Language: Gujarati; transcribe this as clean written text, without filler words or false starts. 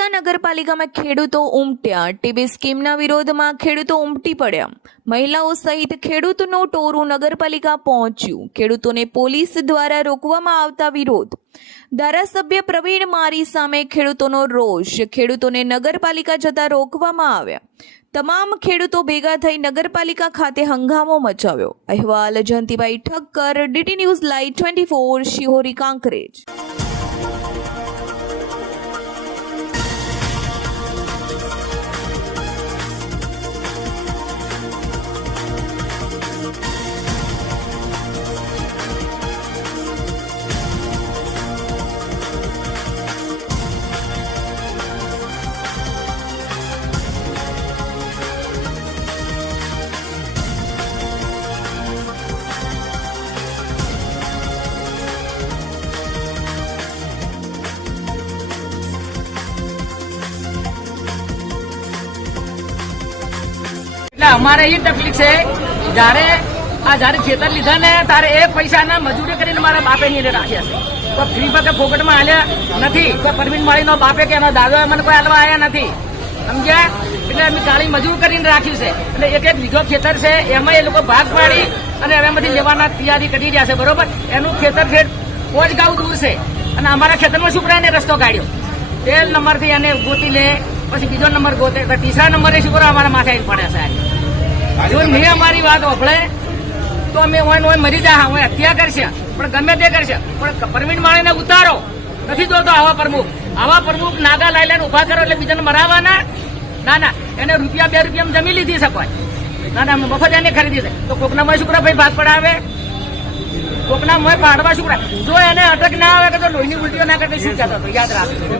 ડીસા નગરપાલિકામાં ખેડૂતો ઉમટ્યા। ટીબી સ્કીમના વિરોધમાં ખેડૂતો ઉમટી પડ્યા। મહિલાઓ સહિત ખેડૂતોનું ટોરું નગરપાલિકા પહોંચ્યું। ખેડૂતોને પોલીસ દ્વારા રોકવામાં આવતા વિરોધ। ધારાસભ્ય પ્રવીણ મારી સામે ખેડૂતોનો રોષ। ખેડૂતોને નગરપાલિકા જતા રોકવામાં આવ્યા। તમામ ખેડૂતો ભેગા થઈ નગરપાલિકા ખાતે હંગામો મચાવ્યો। અહેવાલ Jayantibhai Thakkar, DT news live 24, Shihori Kankrej. અમારે એ તકલીફ છે, જયારે ખેતર લીધા ને તારે એ પૈસાના મજૂરી કરીને મારા બાપે નીરે રાખ્યા છે। તો ફ્રી પર ફોકટમાં હાલ્યા નથી। કોઈ પરવીન માળીનો બાપે કે એનો દાદો મને કોઈ હાલવા આવ્યા નથી, સમજ્યા? એટલે અમે કાળી મજૂર કરીને રાખ્યું છે। એટલે એક વીઘો ખેતર છે, એમાં એ લોકો ભાગ પાડી અને હવે એમાંથી લેવાના તૈયારી કરી રહ્યા છે, બરોબર? એનું ખેતર છે 5 ગાઉ દૂર છે અને અમારા ખેતરમાં શુક્રાને રસ્તો કાઢ્યો। 13 નંબરથી એને ગોતી લે, પછી બીજો નંબર ગોતે, ત્રીજા નંબરે શુક્ર અમારા માથે પડે છે। જો નહીં અમારી વાત હોભળે તો અમે ઓય મરી જાય, હોય હત્યા કરશે, પણ ગમે તે કરશે, પણ પરવીન માળીને ઉતારો નથી જોતો। આવા પ્રમુખ નાગા લાઈને ઉભા કરો એટલે બીજાને મરાવાના? ના, એને રૂપિયા 2 રૂપિયા જમી લીધી છે કોઈ? ના, મફત એને ખરીદી છે। તો કોકના મોય શુક્ર ભાઈ ભાગ પડાવે, કોકના મોય પાડવા શુક્ર। જો એને અટક ના આવે કે તો લોહીની ઉલટીઓ ના કરે, શું કહેતો હતો યાદ રાખજો।